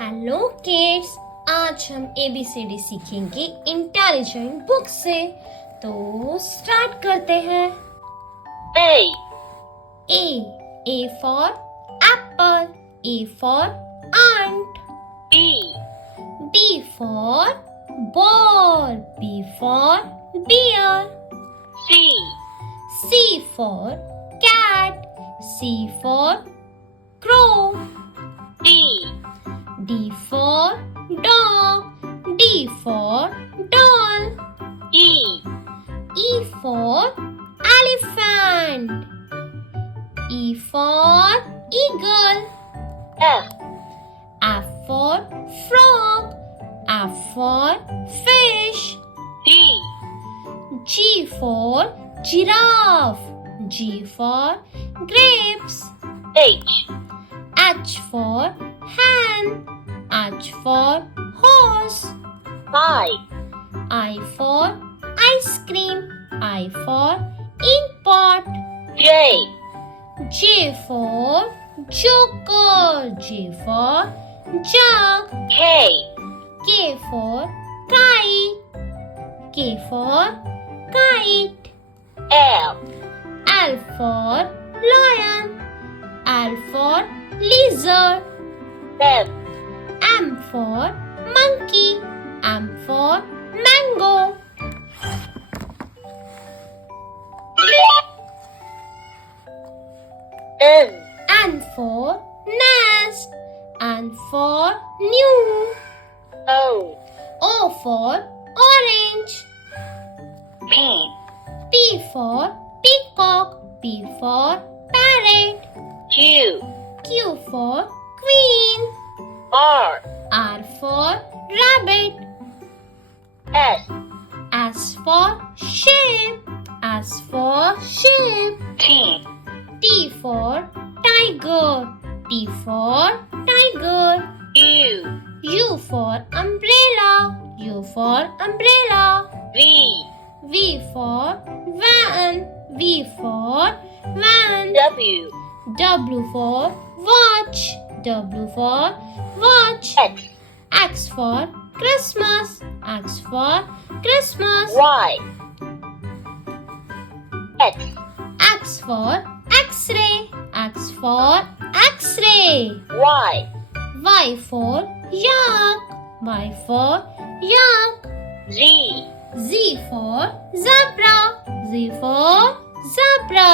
Hello kids, आज हम ABCD सीखेंगे इंटेलिजेंट बुक से। तो स्टार्ट करते हैं। A for apple, A for ant. B for ball, B for bear. C for cat, C for crow. D for dog, D for doll. E for elephant, E for eagle. F for frog, F for fish. G for giraffe, G for grapes. H for hen, H for horse. I for ice cream, I for ink pot. J for joker, J for jug. K for kite, K for kite. L for lion, L for lizard. M for monkey, M for mango. N for nest, N for new. O for orange. P for peacock, P for parrot. Q for queen, R for rabbit. S for sheep, S for sheep. T for tiger, T for tiger. U for umbrella, U for umbrella. V for van, V for van. W for watch, W for watch. X for Christmas, X for Christmas. X for X-ray, X for X-ray. Y for yak, Y for yak. Z for zebra, Z for zebra.